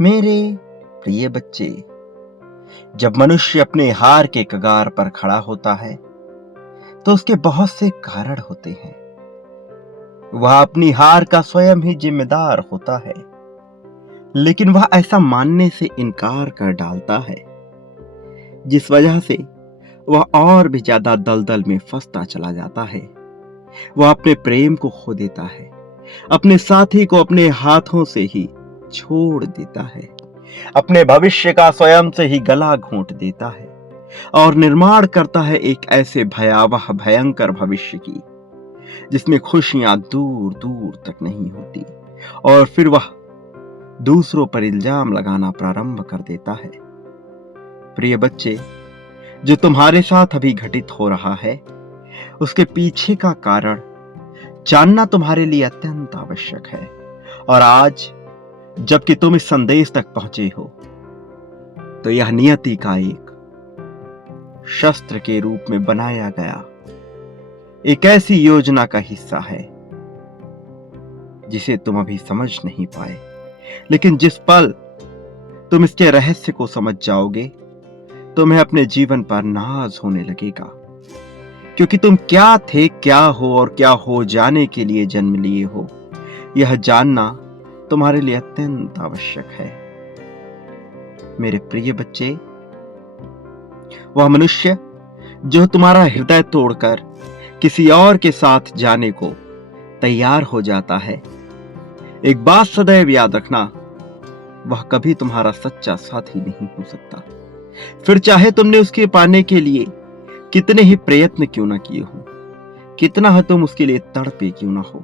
मेरे प्रिय बच्चे, जब मनुष्य अपने हार के कगार पर खड़ा होता है तो उसके बहुत से कारण होते हैं। वह अपनी हार का स्वयं ही जिम्मेदार होता है, लेकिन वह ऐसा मानने से इनकार कर डालता है, जिस वजह से वह और भी ज्यादा दलदल में फंसता चला जाता है। वह अपने प्रेम को खो देता है, अपने साथी को अपने हाथों से ही छोड़ देता है, अपने भविष्य का स्वयं से ही गला घोंट देता है और निर्माण करता है एक ऐसे भयावह भयंकर भविष्य की जिसमें खुशियां दूर दूर तक नहीं होती। और फिर वह दूसरों पर इल्जाम लगाना प्रारंभ कर देता है। प्रिय बच्चे, जो तुम्हारे साथ अभी घटित हो रहा है उसके पीछे का कारण जानना तुम्हारे लिए अत्यंत आवश्यक है। और आज जबकि तुम इस संदेश तक पहुंचे हो तो यह नियति का एक शस्त्र के रूप में बनाया गया एक ऐसी योजना का हिस्सा है जिसे तुम अभी समझ नहीं पाए, लेकिन जिस पल तुम इसके रहस्य को समझ जाओगे तुम्हें अपने जीवन पर नाज होने लगेगा, क्योंकि तुम क्या थे, क्या हो और क्या हो जाने के लिए जन्म लिए हो, यह जानना तुम्हारे लिए अत्यंत आवश्यक है। मेरे प्रिय बच्चे, वह मनुष्य जो तुम्हारा हृदय तोड़कर किसी और के साथ जाने को तैयार हो जाता है, एक बात सदैव याद रखना, वह कभी तुम्हारा सच्चा साथी नहीं हो सकता। फिर चाहे तुमने उसके पाने के लिए कितने ही प्रयत्न क्यों ना किए हो, कितना ही तुम उसके लिए तड़पे क्यों ना हो,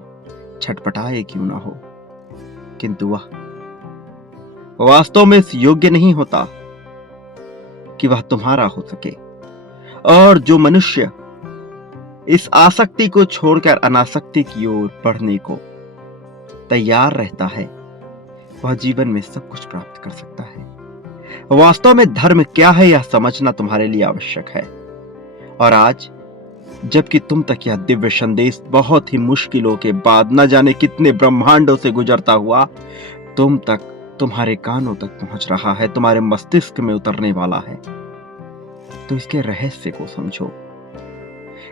छटपटाए क्यों ना हो, किंतु वह वास्तव में इस योग्य नहीं होता कि वह तुम्हारा हो सके। और जो मनुष्य इस आसक्ति को छोड़कर अनासक्ति की ओर बढ़ने को तैयार रहता है वह जीवन में सब कुछ प्राप्त कर सकता है। वास्तव में धर्म क्या है यह समझना तुम्हारे लिए आवश्यक है। और आज जबकि तुम तक यह दिव्य संदेश बहुत ही मुश्किलों के बाद न जाने कितने ब्रह्मांडों से गुजरता हुआ तुम तक, तुम्हारे कानों तक पहुंच रहा है, तुम्हारे मस्तिष्क में उतरने वाला है, तो इसके रहस्य को समझो।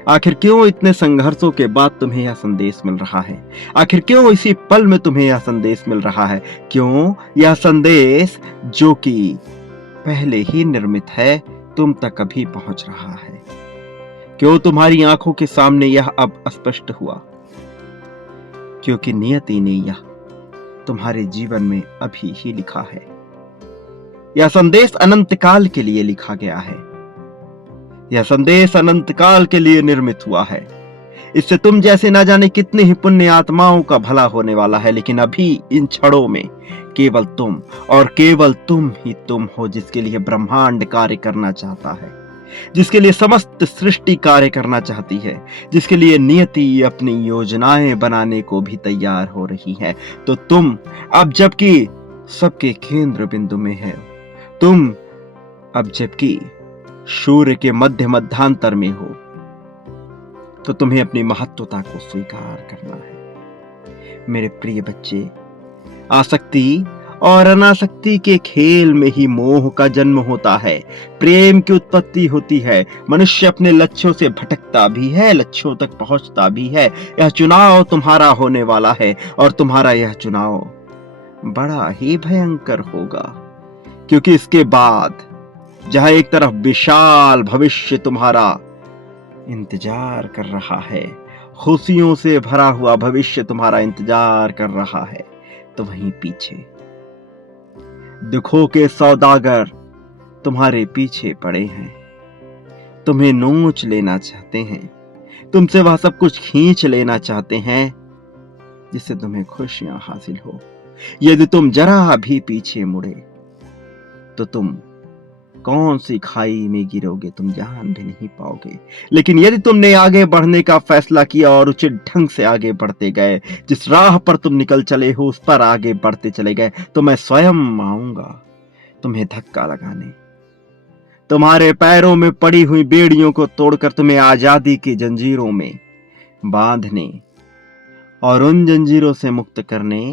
आखिर क्यों इतने संघर्षों के बाद तुम्हें यह संदेश मिल रहा है? आखिर क्यों इसी पल में तुम्हें यह संदेश मिल रहा है? क्यों यह संदेश जो कि पहले ही निर्मित है तुम तक अभी पहुंच रहा है? क्यों तुम्हारी आंखों के सामने यह अब स्पष्ट हुआ? क्योंकि नियति ने यह तुम्हारे जीवन में अभी ही लिखा है। यह संदेश अनंत काल के लिए लिखा गया है। यह संदेश अनंत काल के लिए निर्मित हुआ है। इससे तुम जैसे ना जाने कितने ही पुण्य आत्माओं का भला होने वाला है, लेकिन अभी इन क्षणों में केवल तुम और केवल तुम ही तुम हो जिसके लिए ब्रह्मांड कार्य करना चाहता है, जिसके लिए समस्त सृष्टि कार्य करना चाहती है, जिसके लिए नियति अपनी योजनाएं बनाने को भी तैयार हो रही है। तो तुम अब जबकि सबके केंद्र बिंदु में है, तुम अब जबकि सूर्य के मध्य मध्यांतर में हो, तो तुम्हें अपनी महत्वता को स्वीकार करना है। मेरे प्रिय बच्चे, आसक्ति और अनासक्ति के खेल में ही मोह का जन्म होता है, प्रेम की उत्पत्ति होती है। मनुष्य अपने लक्ष्यों से भटकता भी है, लक्ष्यों तक पहुंचता भी है। यह चुनाव तुम्हारा होने वाला है और तुम्हारा यह चुनाव बड़ा ही भयंकर होगा, क्योंकि इसके बाद जहां एक तरफ विशाल भविष्य तुम्हारा इंतजार कर रहा है, खुशियों से भरा हुआ भविष्य तुम्हारा इंतजार कर रहा है, तो वहीं पीछे दुखों के सौदागर तुम्हारे पीछे पड़े हैं, तुम्हें नोच लेना चाहते हैं, तुमसे वह सब कुछ खींच लेना चाहते हैं जिससे तुम्हें खुशियां हासिल हो। यदि तुम जरा भी पीछे मुड़े तो तुम कौन सी खाई में गिरोगे तुम जान भी नहीं पाओगे। लेकिन यदि तुमने आगे बढ़ने का फैसला किया और उचित ढंग से आगे बढ़ते गए, जिस राह पर तुम निकल चले हो उस पर आगे बढ़ते चले गए, तो मैं स्वयं आऊंगा तुम्हें धक्का लगाने, तुम्हारे पैरों में पड़ी हुई बेड़ियों को तोड़कर तुम्हें आजादी की जंजीरों में बांधने और उन जंजीरों से मुक्त करने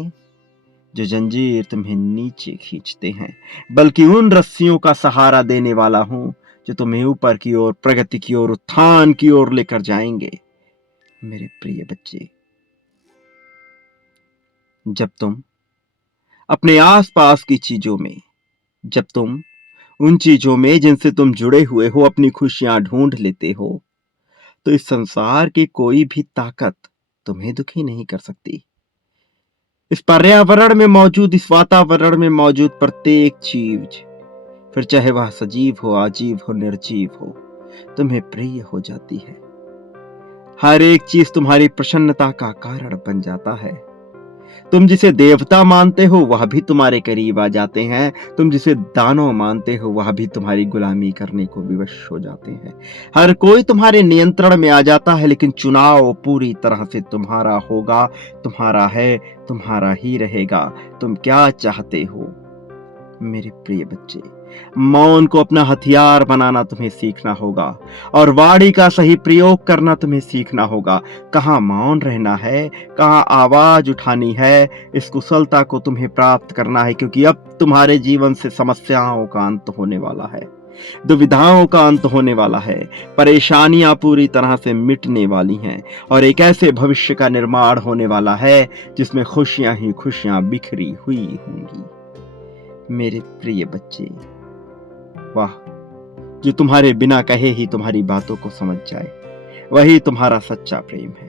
जो जंजीर तुम्हें नीचे खींचते हैं, बल्कि उन रस्सियों का सहारा देने वाला हूं जो तुम्हें ऊपर की ओर, प्रगति की ओर, उत्थान की ओर लेकर जाएंगे। मेरे प्रिय बच्चे, जब तुम अपने आसपास की चीजों में, जब तुम उन चीजों में जिनसे तुम जुड़े हुए हो अपनी खुशियां ढूंढ लेते हो, तो इस संसार की कोई भी ताकत तुम्हें दुखी नहीं कर सकती। इस पर्यावरण में मौजूद, इस वातावरण में मौजूद प्रत्येक चीज, फिर चाहे वह सजीव हो, अजीब हो, निर्जीव हो, तुम्हें प्रिय हो जाती है। हर एक चीज तुम्हारी प्रसन्नता का कारण बन जाता है। तुम जिसे देवता मानते हो वह भी तुम्हारे करीब आ जाते हैं। तुम जिसे दानव मानते हो वह भी तुम्हारी गुलामी करने को विवश हो जाते हैं। हर कोई तुम्हारे नियंत्रण में आ जाता है, लेकिन चुनाव पूरी तरह से तुम्हारा होगा, तुम्हारा है, तुम्हारा ही रहेगा। तुम क्या चाहते हो? मेरे प्रिय बच्चे, मौन को अपना हथियार बनाना तुम्हें सीखना होगा और वाणी का सही प्रयोग करना तुम्हें सीखना होगा। कहाँ मौन रहना है, कहाँ आवाज उठानी है, इस कुशलता को तुम्हें प्राप्त करना है, क्योंकि अब तुम्हारे जीवन से समस्याओं का अंत होने वाला है, दुविधाओं का अंत होने वाला है, परेशानियां पूरी तरह से मिटने वाली हैं और एक ऐसे भविष्य का निर्माण होने वाला है जिसमें खुशियां ही खुशियां बिखरी हुई होंगी। मेरे प्रिय बच्चे, वाह, जो तुम्हारे बिना कहे ही तुम्हारी बातों को समझ जाए, वही तुम्हारा सच्चा प्रेम है।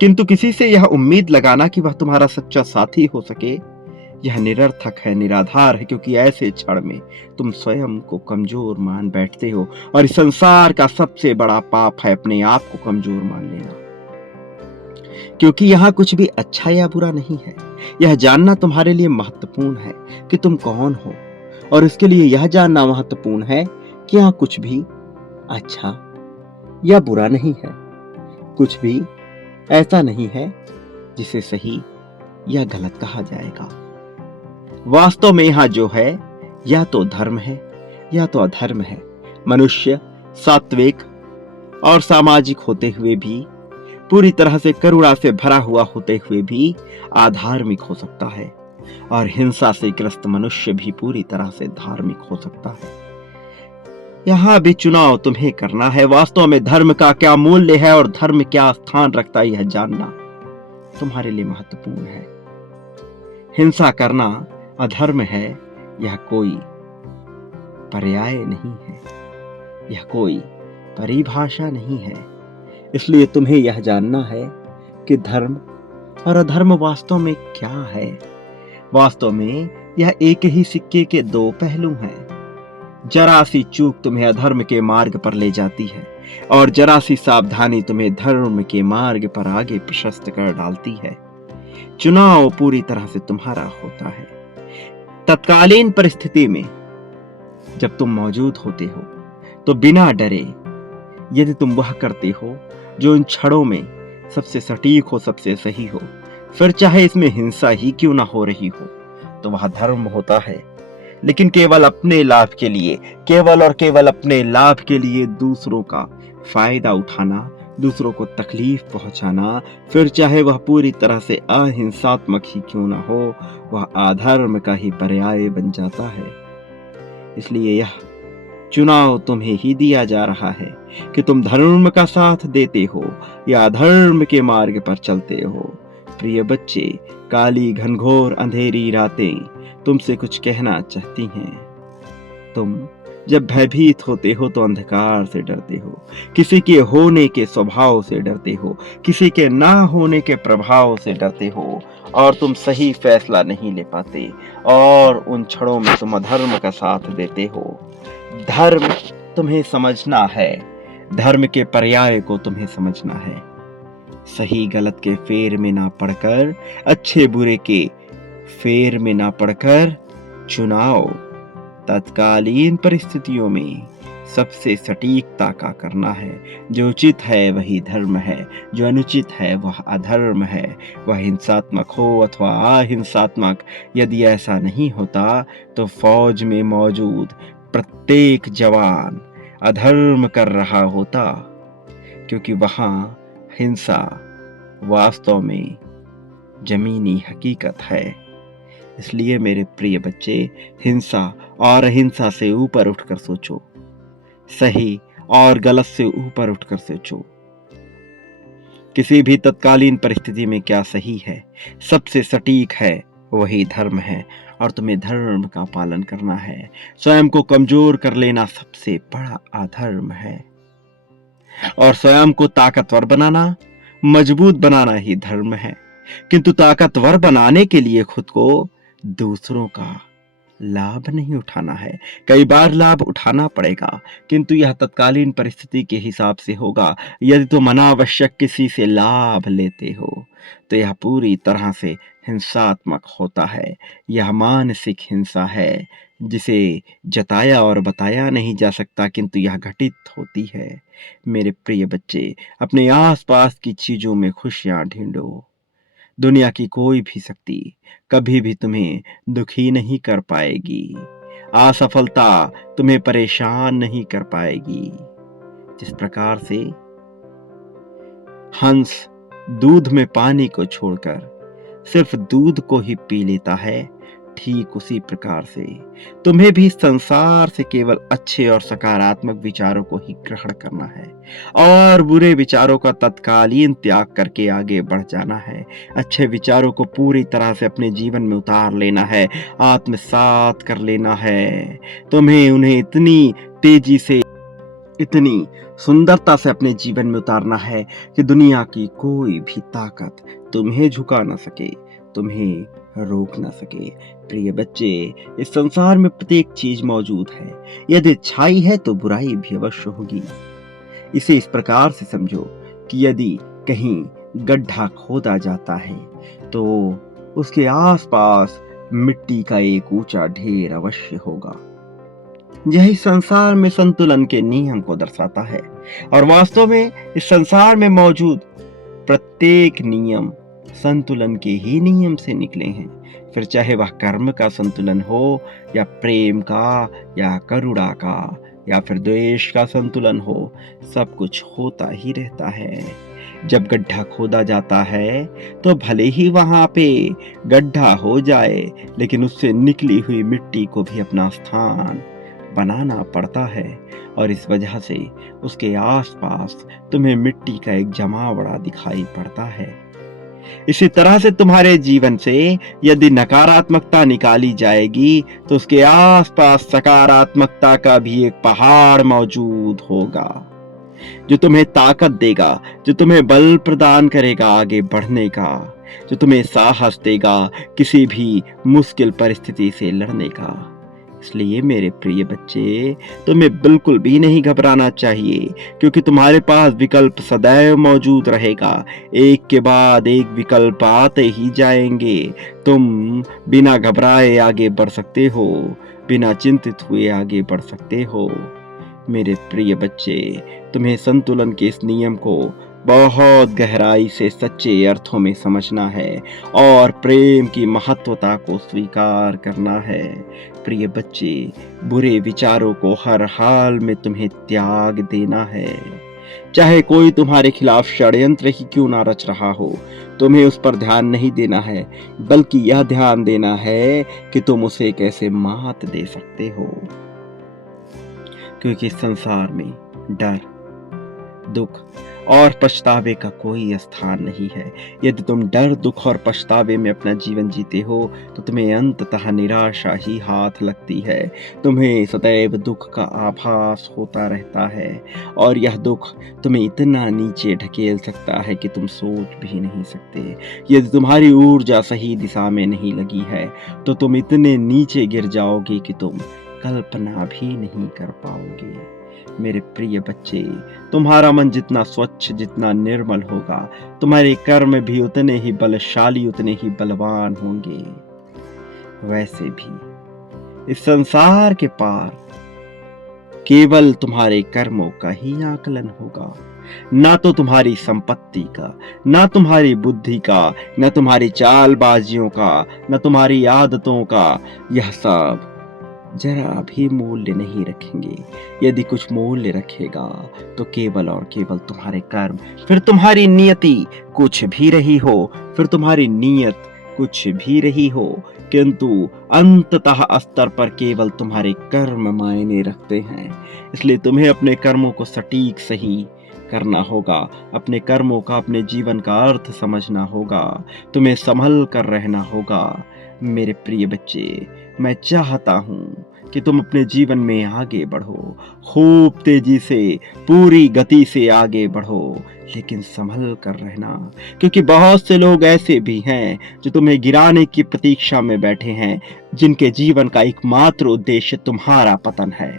किंतु किसी से यह उम्मीद लगाना कि वह तुम्हारा सच्चा साथी हो सके, यह निरर्थक है, निराधार है, क्योंकि ऐसे क्षण में तुम स्वयं को कमजोर मान बैठते हो और इस संसार का सबसे बड़ा पाप है अपने आप को कमजोर मान लेना। क्योंकि यहाँ कुछ भी अच्छा या बुरा नहीं है। यह जानना तुम्हारे लिए महत्वपूर्ण है कि तुम कौन हो, और इसके लिए यह जानना महत्वपूर्ण है कि यहाँ कुछ भी अच्छा या बुरा नहीं है। कुछ भी ऐसा नहीं है जिसे सही या गलत कहा जाएगा। वास्तव में यहाँ जो है या तो धर्म है या तो अधर्म है। मनुष्य सात्विक और सामाजिक होते हुए भी, पूरी तरह से करुणा से भरा हुआ होते हुए भी अधार्मिक हो सकता है, और हिंसा से ग्रस्त मनुष्य भी पूरी तरह से धार्मिक हो सकता है। यहाँ भी चुनाव तुम्हें करना है। वास्तव में धर्म का क्या मूल्य है और धर्म क्या स्थान रखता है, यह जानना तुम्हारे लिए महत्वपूर्ण है। हिंसा करना अधर्म है, यह कोई पर्याय नहीं है, यह कोई परिभाषा नहीं है। इसलिए तुम्हें यह जानना है कि धर्म और अधर्म वास्तव में क्या है। वास्तव में यह एक ही सिक्के के दो पहलू हैं। जरा सी चूक तुम्हें अधर्म के मार्ग पर ले जाती है और जरा सी सावधानी तुम्हें धर्म के मार्ग पर आगे प्रशस्त कर डालती है। चुनाव पूरी तरह से तुम्हारा होता है। तत्कालीन परिस्थिति में जब तुम मौजूद होते हो तो बिना डरे यदि तुम वह करते हो जो इन क्षणों में सबसे सटीक हो, सबसे सही हो, फिर चाहे इसमें हिंसा ही क्यों ना हो रही हो, तो वह धर्म होता है। लेकिन केवल अपने लाभ के लिए, केवल और केवल अपने लाभ के लिए दूसरों का फायदा उठाना, दूसरों को तकलीफ पहुंचाना, फिर चाहे वह पूरी तरह से अहिंसात्मक ही क्यों ना हो, वह अधर्म का ही पर्याय बन जाता है। इसलिए यह चुनाव तुम्हें ही दिया जा रहा है कि तुम धर्म का साथ देते हो या अधर्म के मार्ग पर चलते हो। प्रिय बच्चे, काली घनघोर अंधेरी रातें तुमसे कुछ कहना चाहती हैं। तुम जब भयभीत होते हो तो अंधकार से डरते हो, किसी के होने के स्वभाव से डरते हो, किसी के ना होने के प्रभाव से डरते हो, और तुम सही फैसला नहीं ले पाते, और उन क्षणों में तुम अधर्म का साथ देते हो। धर्म तुम्हें समझना है, धर्म के पर्याय को तुम्हें समझना है। सही गलत के फेर में ना पड़कर, अच्छे बुरे के फेर में ना पड़कर, चुनाव तत्कालीन परिस्थितियों में सबसे सटीकता का करना है। जो उचित है वही धर्म है, जो अनुचित है वह अधर्म है। वह हिंसात्मक हो अथवा अहिंसात्मक, यदि ऐसा नहीं होता तो फौज में मौजूद प्रत्येक जवान अधर्म कर रहा होता, क्योंकि वहां हिंसा वास्तव में जमीनी हकीकत है। इसलिए मेरे प्रिय बच्चे, हिंसा और अहिंसा से ऊपर उठकर सोचो, सही और गलत से ऊपर उठकर सोचो। किसी भी तत्कालीन परिस्थिति में क्या सही है, सबसे सटीक है वही धर्म है, और तुम्हें धर्म का पालन करना है। स्वयं को कमजोर कर लेना सबसे बड़ा अधर्म है, और स्वयं को ताकतवर बनाना, मजबूत बनाना ही धर्म है। किंतु ताकतवर बनाने के लिए खुद को दूसरों का लाभ नहीं उठाना है। कई बार लाभ उठाना पड़ेगा, किंतु यह तत्कालीन परिस्थिति के हिसाब से होगा। यदि तुम अनावश्यक किसी से लाभ लेते हो तो यह पूरी तरह से हिंसात्मक होता है। यह मानसिक हिंसा है जिसे जताया और बताया नहीं जा सकता, किंतु यह घटित होती है। मेरे प्रिय बच्चे, अपने आसपास की चीजों में खुशियां ढूंढो। दुनिया की कोई भी शक्ति कभी भी तुम्हें दुखी नहीं कर पाएगी। असफलता तुम्हें परेशान नहीं कर पाएगी। जिस प्रकार से हंस दूध में पानी को छोड़कर सिर्फ दूध को ही पी लेता है, ठीक उसी प्रकार से तुम्हें भी संसार से केवल अच्छे और सकारात्मक विचारों को ही ग्रहण करना है, और बुरे विचारों का तत्कालीन त्याग करके आगे बढ़ जाना है। अच्छे विचारों को पूरी तरह से अपने जीवन में उतार लेना है, आत्मसात कर लेना है। तुम्हें उन्हें इतनी तेजी से, इतनी सुंदरता से अपने जीवन में उतारना है कि दुनिया की कोई भी ताकत तुम्हें झुका ना सके, तुम्हें रोक ना सके। प्रिय बच्चे, इस संसार में प्रत्येक चीज मौजूद है। यदि अच्छाई है तो बुराई भी अवश्य होगी। इसे इस प्रकार से समझो कि यदि कहीं गड्ढा खोदा जाता है तो उसके आसपास मिट्टी का एक ऊंचा ढेर अवश्य होगा। यही संसार में संतुलन के नियम को दर्शाता है, और वास्तव में इस संसार में मौजूद प्रत्येक नियम संतुलन के ही नियम से निकले हैं। फिर चाहे वह कर्म का संतुलन हो, या प्रेम का, या करुणा का, या फिर द्वेष का संतुलन हो, सब कुछ होता ही रहता है। जब गड्ढा खोदा जाता है तो भले ही वहां पे गड्ढा हो जाए, लेकिन उससे निकली हुई मिट्टी को भी अपना स्थान बनाना पड़ता है, और इस वजह से उसके आसपास तुम्हें मिट्टी का एक जमावड़ा दिखाई पड़ता है। इसी तरह से तुम्हारे जीवन से यदि नकारात्मकता निकाली जाएगी तो उसके आसपास सकारात्मकता का भी एक पहाड़ मौजूद होगा, जो तुम्हें ताकत देगा, जो तुम्हें बल प्रदान करेगा आगे बढ़ने का, जो तुम्हें साहस देगा किसी भी मुश्किल परिस्थिति से लड़ने का। इसलिए मेरे प्रिय बच्चे, तुम्हें बिल्कुल भी नहीं घबराना चाहिए, क्योंकि तुम्हारे पास विकल्प सदैव मौजूद रहेगा। एक के बाद एक विकल्प आते ही जाएंगे। तुम बिना घबराए आगे बढ़ सकते हो, बिना चिंतित हुए आगे बढ़ सकते हो। मेरे प्रिय बच्चे, तुम्हें संतुलन के इस नियम को बहुत गहराई से सच्चे अर्थों में समझना है, और प्रेम की महत्वता को स्वीकार करना है। प्रिय बच्चे, बुरे विचारों को हर हाल में तुम्हें त्याग देना है। चाहे कोई तुम्हारे खिलाफ षड्यंत्र ही क्यों ना रच रहा हो, तुम्हें उस पर ध्यान नहीं देना है, बल्कि यह ध्यान देना है कि तुम उसे कैसे मात दे सकते हो। क्योंकि इस संसार में डर, दुख और पछतावे का कोई स्थान नहीं है। यदि तुम डर, दुख और पछतावे में अपना जीवन जीते हो तो तुम्हें अंततः निराशा ही हाथ लगती है। तुम्हें सदैव दुख का आभास होता रहता है, और यह दुख तुम्हें इतना नीचे ढकेल सकता है कि तुम सोच भी नहीं सकते। यदि तुम्हारी ऊर्जा सही दिशा में नहीं लगी है तो तुम इतने नीचे गिर जाओगे कि तुम कल्पना भी नहीं कर पाओगे। मेरे प्रिय बच्चे, तुम्हारा मन जितना स्वच्छ, जितना निर्मल होगा, तुम्हारे कर्म भी उतने ही बलशाली, उतने ही बलवान होंगे। वैसे भी इस संसार के पार केवल तुम्हारे कर्मों का ही आकलन होगा, ना तो तुम्हारी संपत्ति का, ना तुम्हारी बुद्धि का, ना तुम्हारी चालबाजियों का, ना तुम्हारी आदतों का। यह सब जरा भी मूल्य नहीं रखेंगे। यदि कुछ मूल्य रखेगा तो केवल और केवल तुम्हारे कर्म। फिर तुम्हारी नियति कुछ भी रही हो, फिर तुम्हारी नीयत कुछ भी रही हो, किंतु अंततः स्तर पर केवल तुम्हारे कर्म मायने रखते हैं। इसलिए तुम्हें अपने कर्मों को सटीक सही करना होगा, अपने कर्मों का, अपने जीवन का अर्थ समझना होगा, तुम्हें संभल कर रहना होगा। मेरे प्रिय बच्चे, मैं चाहता हूँ कि तुम अपने जीवन में आगे बढ़ो, खूब तेजी से, पूरी गति से आगे बढ़ो, लेकिन संभल कर रहना, क्योंकि बहुत से लोग ऐसे भी हैं जो तुम्हें गिराने की प्रतीक्षा में बैठे हैं, जिनके जीवन का एकमात्र उद्देश्य तुम्हारा पतन है।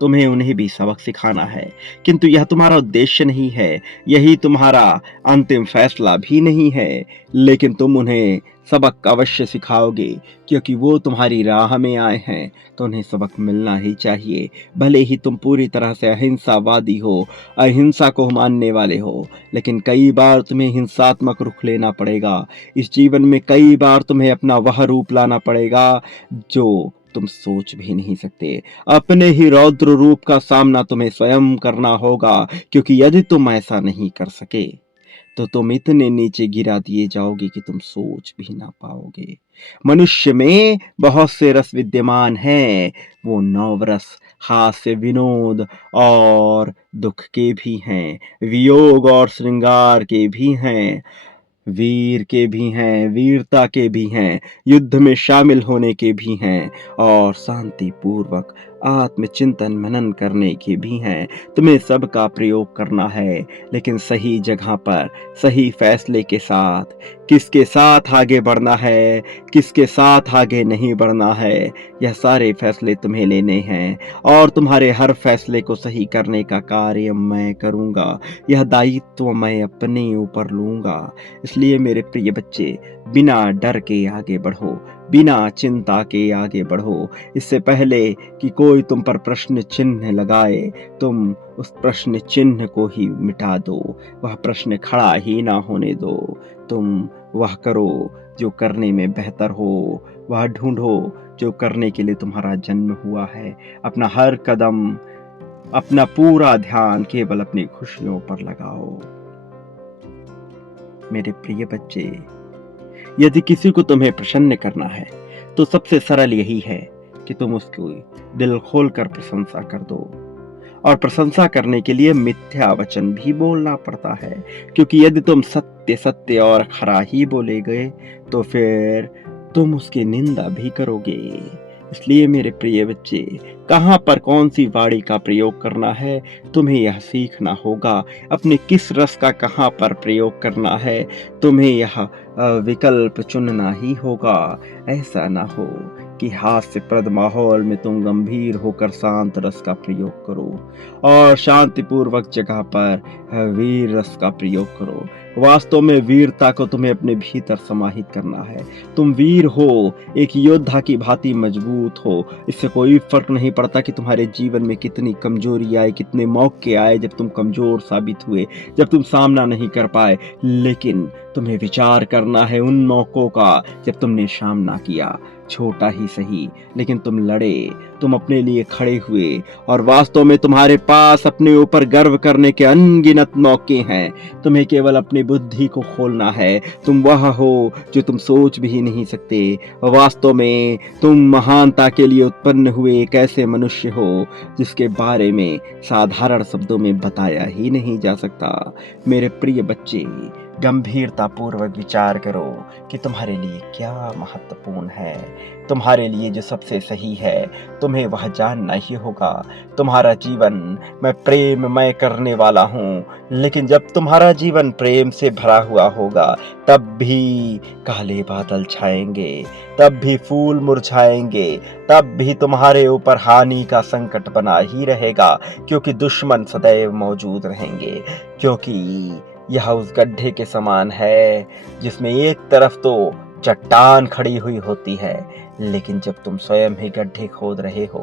तुम्हें उन्हें भी सबक सिखाना है, किंतु यह तुम्हारा उद्देश्य नहीं है, यही तुम्हारा अंतिम फैसला भी नहीं है, लेकिन तुम उन्हें सबक अवश्य सिखाओगे, क्योंकि वो तुम्हारी राह में आए हैं, तो उन्हें सबक मिलना ही चाहिए। भले ही तुम पूरी तरह से अहिंसावादी हो, अहिंसा को मानने वाले हो, लेकिन कई बार तुम्हें हिंसात्मक रुख लेना पड़ेगा। इस जीवन में कई बार तुम्हें अपना वह रूप लाना पड़ेगा जो तुम सोच भी नहीं सकते। अपने ही रौद्र रूप का सामना तुम्हें स्वयं करना होगा, क्योंकि यदि तुम ऐसा नहीं कर सके तो तुम इतने नीचे गिरा दिए जाओगे कि तुम सोच भी ना पाओगे। मनुष्य में बहुत से रस विद्यमान हैं, वो 9 रस, हास्य, विनोद और दुख के भी हैं, वियोग और श्रृंगार के भी हैं, वीर के भी हैं, वीरता के भी हैं, युद्ध में शामिल होने के भी हैं, और शांति पूर्वक आत्मचिंतन मनन करने के भी हैं। तुम्हें सबका प्रयोग करना है, लेकिन सही जगह पर, सही फैसले के साथ। किसके साथ आगे बढ़ना है, किसके साथ आगे नहीं बढ़ना है, यह सारे फैसले तुम्हें लेने हैं, और तुम्हारे हर फैसले को सही करने का कार्य मैं करूँगा। यह दायित्व मैं अपने ऊपर लूँगा। इसलिए मेरे प्रिय बच्चे, बिना डर के आगे बढ़ो, बिना चिंता के आगे बढ़ो। इससे पहले कि कोई तुम पर प्रश्न चिन्ह लगाए, तुम उस प्रश्न चिन्ह को ही मिटा दो, वह प्रश्न खड़ा ही ना होने दो। तुम वह करो जो करने में बेहतर हो, वह ढूंढो जो करने के लिए तुम्हारा जन्म हुआ है। अपना हर कदम, अपना पूरा ध्यान केवल अपनी खुशियों पर लगाओ। मेरे प्रिय बच्चे, यदि किसी को तुम्हें प्रसन्न करना है, तो सबसे सरल यही है कि तुम उसकी दिल खोलकर प्रशंसा कर दो। और प्रशंसा करने के लिए मिथ्या वचन भी बोलना पड़ता है, क्योंकि यदि तुम सत्य सत्य और खरा ही बोले गए, तो फिर तुम उसकी निंदा भी करोगे। इसलिए मेरे प्रिय बच्चे, कहाँ पर कौन सी वाणी का प्रयोग करना है, तुम्हें यह सीखना होगा। अपने किस रस का कहाँ पर प्रयोग करना है, तुम्हें यह विकल्प चुनना ही होगा। ऐसा ना हो कि हास्यप्रद माहौल में तुम गंभीर होकर शांत रस का प्रयोग करो, और शांतिपूर्वक जगह पर वीर रस का प्रयोग करो। वास्तव में वीरता को तुम्हें अपने भीतर समाहित करना है। तुम वीर हो, एक योद्धा की भांति मजबूत हो। इससे कोई फर्क नहीं पड़ता कि तुम्हारे जीवन में कितनी कमजोरी आए, कितने मौके आए जब तुम कमजोर साबित हुए, जब तुम सामना नहीं कर पाए, लेकिन तुम्हें विचार करना है उन मौकों का जब तुमने सामना किया। छोटा ही सही, लेकिन तुम लड़े, तुम अपने लिए खड़े हुए, और वास्तव में तुम्हारे पास अपने ऊपर गर्व करने के अनगिनत मौके हैं। तुम्हें केवल अपनी बुद्धि को खोलना है। तुम वह हो जो तुम सोच भी नहीं सकते। वास्तव में तुम महानता के लिए उत्पन्न हुए एक ऐसे मनुष्य हो जिसके बारे में साधारण शब्दों में बताया ही नहीं जा सकता। मेरे प्रिय बच्चे, गंभीरता पूर्वक विचार करो कि तुम्हारे लिए क्या महत्वपूर्ण है। तुम्हारे लिए जो सबसे सही है, तुम्हें वह जानना ही होगा। तुम्हारा जीवन मैं प्रेममय करने वाला हूँ, लेकिन जब तुम्हारा जीवन प्रेम से भरा हुआ होगा, तब भी काले बादल छाएंगे, तब भी फूल मुरझाएंगे, तब भी तुम्हारे ऊपर हानि का संकट बना ही रहेगा, क्योंकि दुश्मन सदैव मौजूद रहेंगे। क्योंकि यह उस गड्ढे के समान है जिसमें एक तरफ तो चट्टान खड़ी हुई होती है, लेकिन जब तुम स्वयं ही गड्ढे खोद रहे हो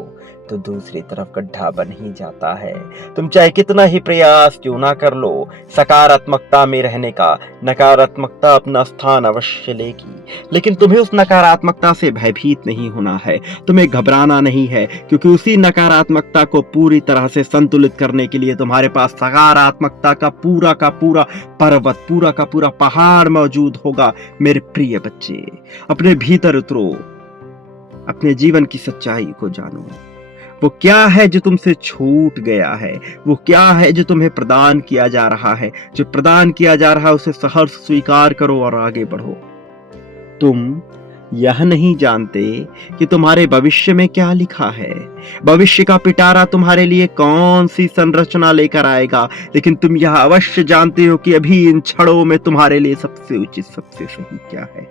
तो दूसरी तरफ गड्ढा बन ही जाता है। तुम चाहे कितना ही प्रयास क्यों ना कर लो सकारात्मकता में रहने का, नकारात्मकता अपना स्थान अवश्य लेगी। लेकिन तुम्हें उस नकारात्मकता से भयभीत नहीं होना है, तुम्हें घबराना नहीं है, क्योंकि उसी नकारात्मकता को पूरी तरह से संतुलित करने के लिए तुम्हारे पास सकारात्मकता का पूरा पर्वत, पूरा का पूरा पहाड़ मौजूद होगा। मेरे प्रिय बच्चे, अपने भीतर उतरो, अपने जीवन की सच्चाई को जानो। वो क्या है जो तुमसे छूट गया है, वो क्या है जो तुम्हें प्रदान किया जा रहा है। जो प्रदान किया जा रहा है उसे सहर्ष स्वीकार करो और आगे बढ़ो। तुम यह नहीं जानते कि तुम्हारे भविष्य में क्या लिखा है। भविष्य का पिटारा तुम्हारे लिए कौन सी संरचना लेकर आएगा, लेकिन तुम यह अवश्य जानते हो कि अभी इन क्षणों में तुम्हारे लिए सबसे उचित, सबसे सही क्या है।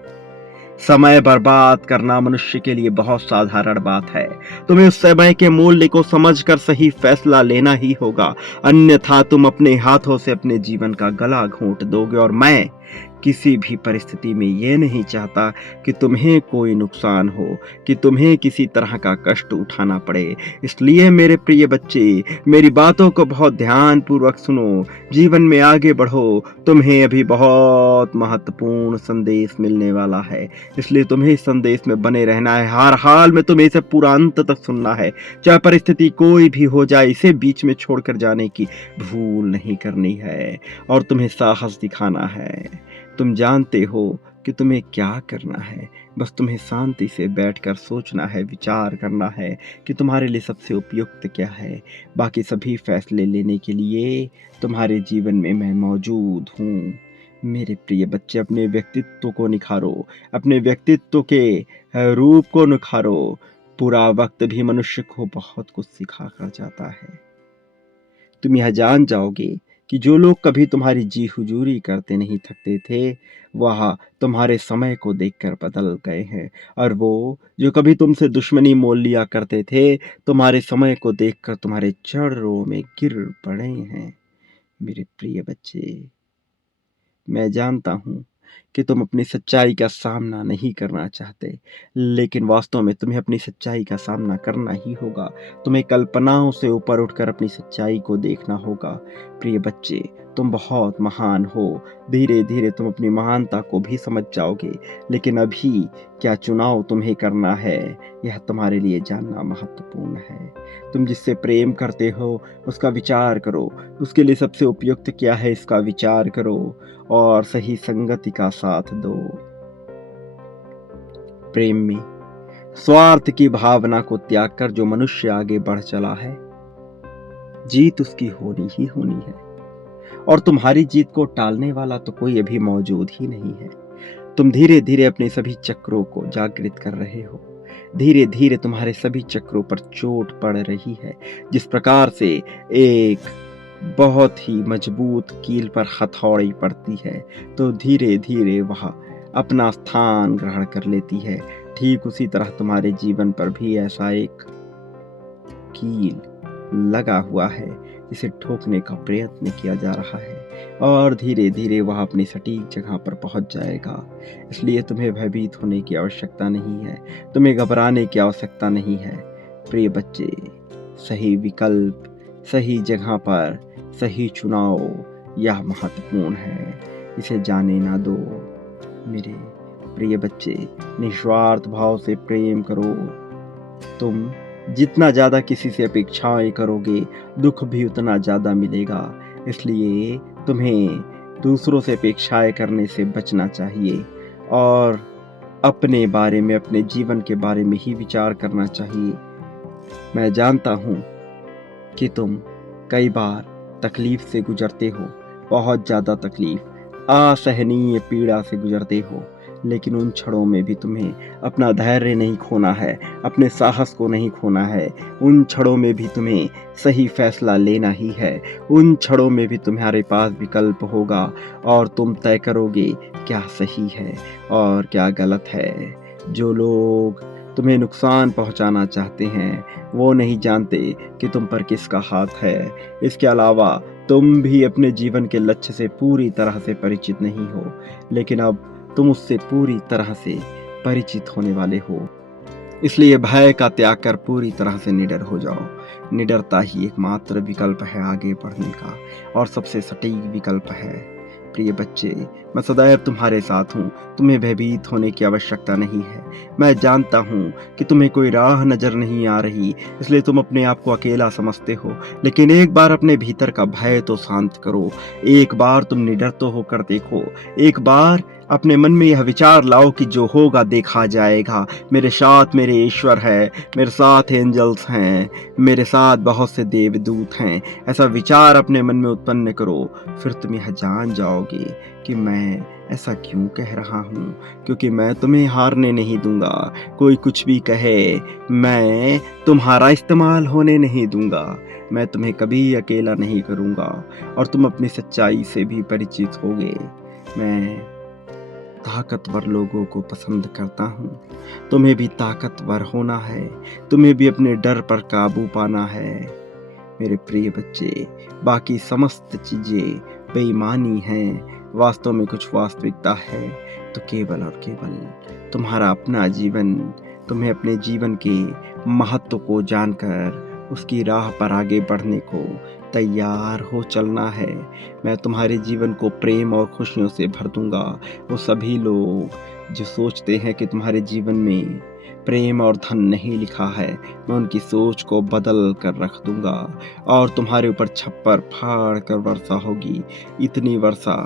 समय बर्बाद करना मनुष्य के लिए बहुत साधारण बात है। तुम्हें उस समय के मूल्य को समझकर सही फैसला लेना ही होगा, अन्यथा तुम अपने हाथों से अपने जीवन का गला घोंट दोगे। और मैं किसी भी परिस्थिति में यह नहीं चाहता कि तुम्हें कोई नुकसान हो, कि तुम्हें किसी तरह का कष्ट उठाना पड़े। इसलिए मेरे प्रिय बच्चे, मेरी बातों को बहुत ध्यान पूर्वक सुनो, जीवन में आगे बढ़ो। तुम्हें अभी बहुत महत्वपूर्ण संदेश मिलने वाला है, इसलिए तुम्हें इस संदेश में बने रहना है। हर हाल में तुम्हें इसे पूरा अंत तक सुनना है, चाहे परिस्थिति कोई भी हो जाए। इसे बीच में छोड़कर जाने की भूल नहीं करनी है और तुम्हें साहस दिखाना है। तुम जानते हो कि तुम्हें क्या करना है, बस तुम्हें शांति से बैठकर सोचना है, विचार करना है कि तुम्हारे लिए सबसे उपयुक्त क्या है। बाकी सभी फैसले लेने के लिए तुम्हारे जीवन में मैं मौजूद हूँ। मेरे प्रिय बच्चे, अपने व्यक्तित्व को निखारो, अपने व्यक्तित्व के रूप को निखारो। पूरा वक्त भी मनुष्य को बहुत कुछ सिखा कर जाता है। तुम यह जान जाओगे कि जो लोग कभी तुम्हारी जी हुजूरी करते नहीं थकते थे, वह तुम्हारे समय को देखकर बदल गए हैं। और वो जो कभी तुमसे दुश्मनी मोल लिया करते थे, तुम्हारे समय को देखकर तुम्हारे चरणों में गिर पड़े हैं। मेरे प्रिय बच्चे, मैं जानता हूँ कि तुम अपनी सच्चाई का सामना नहीं करना चाहते, लेकिन वास्तव में तुम्हें अपनी सच्चाई का सामना करना ही होगा। तुम्हें कल्पनाओं से ऊपर उठकर अपनी सच्चाई को देखना होगा। प्रिय बच्चे, तुम बहुत महान हो। धीरे धीरे तुम अपनी महानता को भी समझ जाओगे, लेकिन अभी क्या चुनाव तुम्हें करना है, यह तुम्हारे लिए जानना महत्वपूर्ण है। तुम जिससे प्रेम करते हो उसका विचार करो, उसके लिए सबसे उपयुक्त क्या है इसका विचार करो और सही संगति का साथ दो। प्रेम में स्वार्थ की भावना को त्याग कर जो मनुष्य आगे बढ़ चला है, जीत उसकी होनी ही होनी है। और तुम्हारी जीत को टालने वाला तो कोई अभी मौजूद ही नहीं है। तुम धीरे धीरे अपने सभी चक्रों को जागृत कर रहे हो। धीरे धीरे तुम्हारे सभी चक्रों पर चोट पड़ रही है। जिस प्रकार से एक बहुत ही मजबूत कील पर हथौड़ी पड़ती है, तो धीरे धीरे वह अपना स्थान ग्रहण कर लेती है। ठीक उसी तरह तुम्हारे जीवन पर भी ऐसा एक कील लगा हुआ है जिसे ठोकने का प्रयत्न किया जा रहा है, और धीरे धीरे वह अपनी सटीक जगह पर पहुंच जाएगा। इसलिए तुम्हें भयभीत होने की आवश्यकता नहीं है, तुम्हें घबराने की आवश्यकता नहीं है। प्रिय बच्चे, सही विकल्प, सही जगह पर सही चुनाव, यह महत्वपूर्ण है, इसे जाने ना दो। मेरे प्रिय बच्चे, निस्वार्थ भाव से प्रेम करो। तुम जितना ज़्यादा किसी से अपेक्षाएं करोगे, दुख भी उतना ज़्यादा मिलेगा। इसलिए तुम्हें दूसरों से अपेक्षाएं करने से बचना चाहिए और अपने बारे में, अपने जीवन के बारे में ही विचार करना चाहिए। मैं जानता हूँ कि तुम कई बार तकलीफ से गुजरते हो, बहुत ज़्यादा तकलीफ, असहनीय पीड़ा से गुजरते हो, लेकिन उन क्षणों में भी तुम्हें अपना धैर्य नहीं खोना है, अपने साहस को नहीं खोना है। उन क्षणों में भी तुम्हें सही फैसला लेना ही है। उन क्षणों में भी तुम्हारे पास विकल्प होगा और तुम तय करोगे क्या सही है और क्या गलत है। जो लोग तुम्हें नुकसान पहुंचाना चाहते हैं, वो नहीं जानते कि तुम पर किसका हाथ है। इसके अलावा तुम भी अपने जीवन के लक्ष्य से पूरी तरह से परिचित नहीं हो, लेकिन अब तुम उससे पूरी तरह से परिचित होने वाले हो। इसलिए भय का त्याग कर पूरी तरह से निडर हो जाओ। निडरता ही एकमात्र विकल्प है आगे बढ़ने का, और सबसे सटीक विकल्प है। प्रिय बच्चे, मैं सदैव तुम्हारे साथ हूँ। तुम्हें भयभीत होने की आवश्यकता नहीं है। मैं जानता हूँ कि तुम्हें कोई राह नजर नहीं आ रही, इसलिए तुम अपने आप को अकेला समझते हो। लेकिन एक बार अपने भीतर का भय तो शांत करो। एक बार तुम निडर तो होकर देखो। एक बार अपने मन में यह विचार लाओ कि जो होगा देखा जाएगा। मेरे साथ मेरे ईश्वर है, मेरे साथ एंजल्स हैं, मेरे साथ बहुत से देवदूत हैं। ऐसा विचार अपने मन में उत्पन्न करो। फिर तुम यह जान जाओगे कि मैं ऐसा क्यों कह रहा हूँ, क्योंकि मैं तुम्हें हारने नहीं दूंगा। कोई कुछ भी कहे, मैं तुम्हारा इस्तेमाल होने नहीं दूंगा। मैं तुम्हें कभी अकेला नहीं करूंगा और तुम अपनी सच्चाई से भी परिचित होगे। मैं ताकतवर लोगों को पसंद करता हूँ। तुम्हें भी ताकतवर होना है। तुम्हें भी अपने डर पर काबू पाना है। मेरे प्रिय बच्चे, बाकी समस्त चीजें बेईमानी हैं। वास्तव में कुछ वास्तविकता है तो केवल और केवल तुम्हारा अपना जीवन। तुम्हें अपने जीवन के महत्व को जानकर उसकी राह पर आगे बढ़ने को तैयार हो चलना है। मैं तुम्हारे जीवन को प्रेम और खुशियों से भर दूंगा। वो सभी लोग जो सोचते हैं कि तुम्हारे जीवन में प्रेम और धन नहीं लिखा है, मैं उनकी सोच को बदल कर रख दूंगा और तुम्हारे ऊपर छप्पर फाड़ कर वर्षा होगी। इतनी वर्षा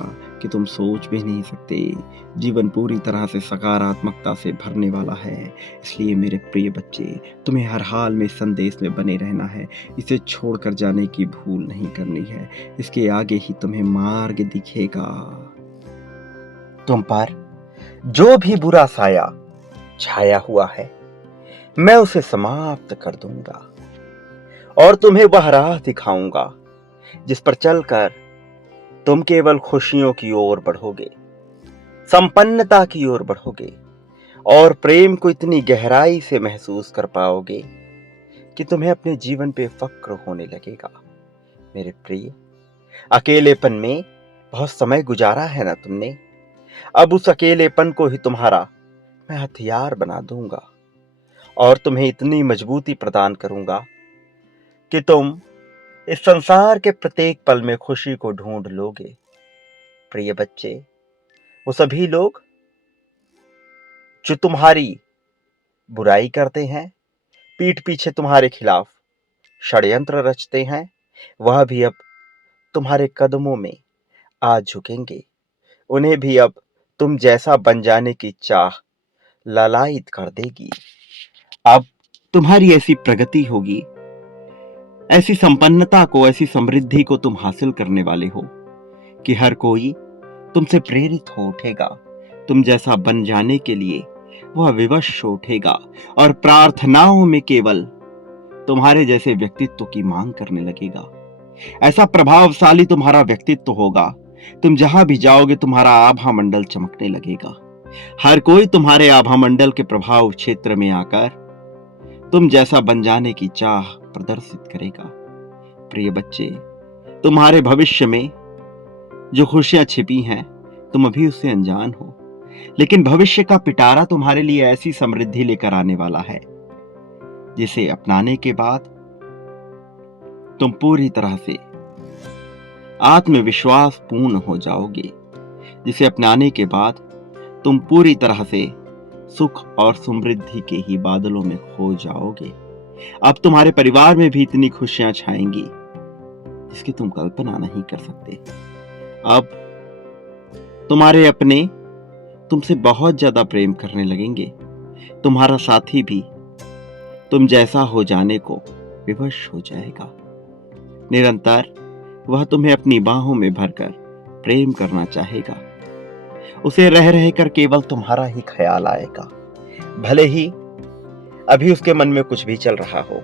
कि तुम सोच भी नहीं सकते। जीवन पूरी तरह से सकारात्मकता से भरने वाला है। इसलिए मेरे प्रिय बच्चे, तुम्हें हर हाल में इस संदेश में बने रहना है। इसे छोड़कर जाने की भूल नहीं करनी है। इसके आगे ही तुम्हें मार्ग दिखेगा। तुम पर जो भी बुरा साया छाया हुआ है, मैं उसे समाप्त कर दूंगा और तुम्हें वह राह दिखाऊंगा जिस पर चलकर तुम केवल खुशियों की ओर बढ़ोगे, संपन्नता की ओर बढ़ोगे और प्रेम को इतनी गहराई से महसूस कर पाओगे कि तुम्हें अपने जीवन पे फक्र होने लगेगा। मेरे प्रिय, अकेलेपन में बहुत समय गुजारा है ना तुमने। अब उस अकेलेपन को ही तुम्हारा मैं हथियार बना दूंगा और तुम्हें इतनी मजबूती प्रदान करूंगा कि तुम इस संसार के प्रत्येक पल में खुशी को ढूंढ लोगे। प्रिय बच्चे, वो सभी लोग जो तुम्हारी बुराई करते हैं, पीठ पीछे तुम्हारे खिलाफ षड्यंत्र रचते हैं, वह भी अब तुम्हारे कदमों में आ झुकेंगे। उन्हें भी अब तुम जैसा बन जाने की चाह ललायित कर देगी। अब तुम्हारी ऐसी प्रगति होगी, ऐसी संपन्नता को, ऐसी समृद्धि को तुम हासिल करने वाले हो कि हर कोई तुमसे प्रेरित हो उठेगा। तुम जैसा बन जाने के लिए वह विवश हो उठेगा और प्रार्थनाओं में केवल तुम्हारे जैसे व्यक्तित्व की मांग करने लगेगा। ऐसा प्रभावशाली तुम्हारा व्यक्तित्व होगा, तुम जहां भी जाओगे तुम्हारा आभा मंडल चमकने लगेगा। हर कोई तुम्हारे आभा मंडल के प्रभाव क्षेत्र में आकर तुम जैसा बन जाने की चाह प्रदर्शित करेगा। प्रिय बच्चे, तुम्हारे भविष्य में जो खुशियां छिपी हैं, तुम अभी उससे अनजान हो, लेकिन भविष्य का पिटारा तुम्हारे लिए ऐसी समृद्धि लेकर आने वाला है जिसे अपनाने के बाद तुम पूरी तरह से आत्मविश्वास पूर्ण हो जाओगे। जिसे अपनाने के बाद तुम पूरी तरह से सुख और समृद्धि के ही बादलों में खो जाओगे। अब तुम्हारे परिवार में भी इतनी खुशियां छाएंगी जिसकी तुम कल्पना नहीं कर सकते। अब तुम्हारे अपने तुमसे बहुत ज्यादा प्रेम करने लगेंगे। तुम्हारा साथी भी तुम जैसा हो जाने को विवश हो जाएगा। निरंतर वह तुम्हें अपनी बाहों में भरकर प्रेम करना चाहेगा। उसे रह रह कर केवल तुम्हारा ही ख्याल आएगा। भले ही अभी उसके मन में कुछ भी चल रहा हो,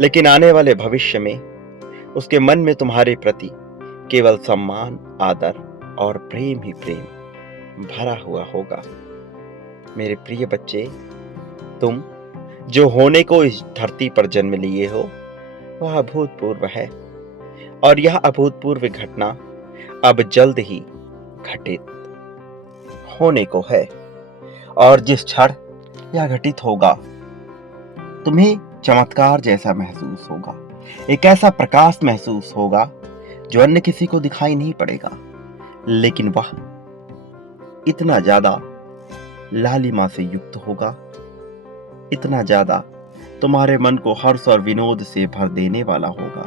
लेकिन आने वाले भविष्य में उसके मन में तुम्हारे प्रति केवल सम्मान, आदर और प्रेम ही प्रेम भरा हुआ होगा। मेरे प्रिय बच्चे, तुम जो होने को इस धरती पर जन्म लिए हो वह अभूतपूर्व है और यह अभूतपूर्व घटना अब जल्द ही घटित होने को है। और जिस क्षण यह घटित होगा तुम्हें चमत्कार जैसा महसूस होगा। एक ऐसा प्रकाश महसूस होगा जो अन्य किसी को दिखाई नहीं पड़ेगा, लेकिन वह इतना ज्यादा लालिमा से युक्त होगा, इतना ज्यादा तुम्हारे मन को हर्ष और विनोद से भर देने वाला होगा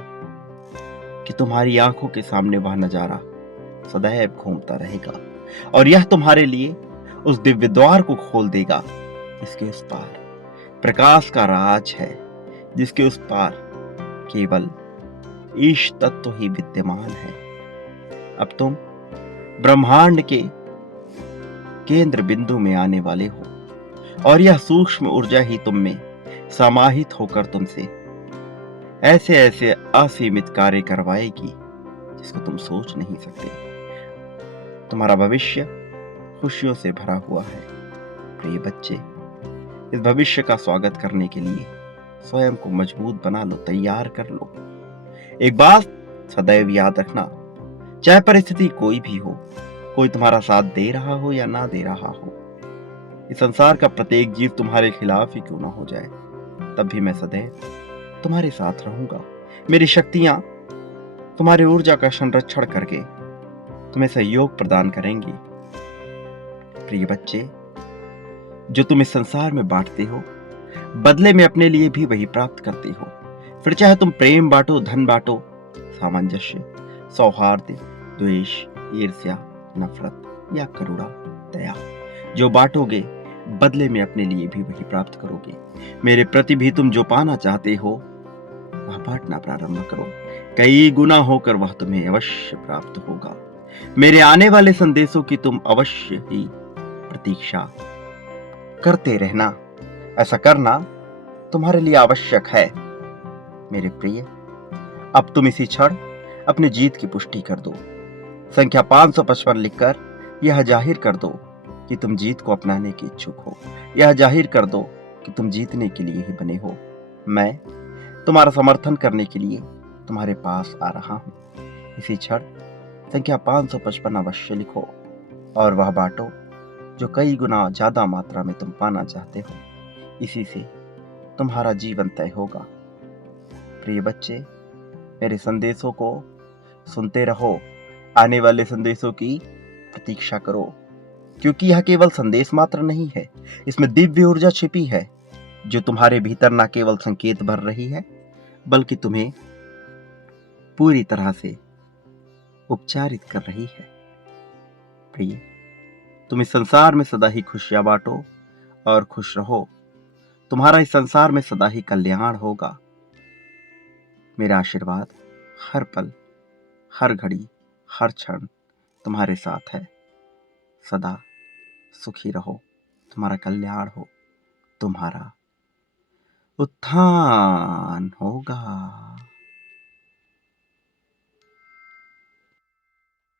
कि तुम्हारी आंखों के सामने वह नजारा सदैव घूमता रहेगा और यह तुम्हारे लिए उस दिव्य द्वार को खोल देगा जिसके उस पार प्रकाश का राज है, जिसके उस पार केवल ईश तत्व ही विद्यमान है। अब तुम ब्रह्मांड के केंद्र बिंदु में आने वाले हो और यह सूक्ष्म ऊर्जा ही तुम में समाहित होकर तुमसे ऐसे ऐसे असीमित कार्य करवाएगी जिसको तुम सोच नहीं सकते। तुम्हारा भविष्य खुशियों से भरा हुआ है। प्रिय बच्चे, इस भविष्य का स्वागत करने के लिए स्वयं को मजबूत बना लो, तैयार कर लो। एक बात सदैव याद रखना, चाहे परिस्थिति कोई भी हो, कोई तुम्हारा साथ दे रहा हो या ना दे रहा हो, इस संसार का प्रत्येक जीव तुम्हारे खिलाफ ही क्यों ना हो जाए, तब भी मैं सदैव तुम्हारे साथ रहूंगा। मेरी शक्तियां तुम्हारी ऊर्जा का संरक्षण करके तुम्हें सहयोग प्रदान करेंगी। प्रिय बच्चे, जो तुम इस संसार में बांटते हो, बदले में अपने लिए भी वही प्राप्त करते हो। फिर चाहे तुम प्रेम बांटो, धन बांटो, सामंजस्य, सौहार्द, द्वेष, ईर्ष्या, नफरत या करुणा, दया, जो बांटोगे बदले में अपने लिए भी वही प्राप्त करोगे। मेरे प्रति भी तुम जो पाना चाहते हो वह बांटना प्रारंभ करो, कई गुना होकर वह तुम्हें अवश्य प्राप्त होगा। मेरे आने वाले संदेशों की तुम अवश्य ही प्रतीक्षा करते रहना। ऐसा करना तुम्हारे लिए आवश्यक है। मेरे प्रिय, अब तुम इसी क्षण अपनी जीत की पुष्टि कर दो। संख्या 555 लिखकर यह जाहिर कर दो कि तुम जीत को अपनाने के इच्छुक हो। यह जाहिर कर दो कि तुम जीतने के लिए ही बने हो। मैं तुम्हारा समर्थन करने के लिए तुम्हारे पास आ रहा हूं। इसी क्षण संख्या 555 अवश्य लिखो और वह बांटो जो कई गुना ज्यादा मात्रा में तुम पाना चाहते हो। इसी से तुम्हारा जीवन तय होगा। प्रिय बच्चे, मेरे संदेशों को सुनते रहो, आने वाले संदेशों की प्रतीक्षा करो, क्योंकि यह केवल संदेश मात्र नहीं है, इसमें दिव्य ऊर्जा छिपी है जो तुम्हारे भीतर न केवल संकेत भर रही है बल्कि तुम्हें पूरी तरह से उपचारित कर रही है। प्रिय, तुम इस संसार में सदा ही खुशियां बांटो और खुश रहो। तुम्हारा इस संसार में सदा ही कल्याण होगा। मेरा आशीर्वाद हर पल, हर घड़ी, हर क्षण तुम्हारे साथ है। सदा सुखी रहो, तुम्हारा कल्याण हो, तुम्हारा उत्थान होगा।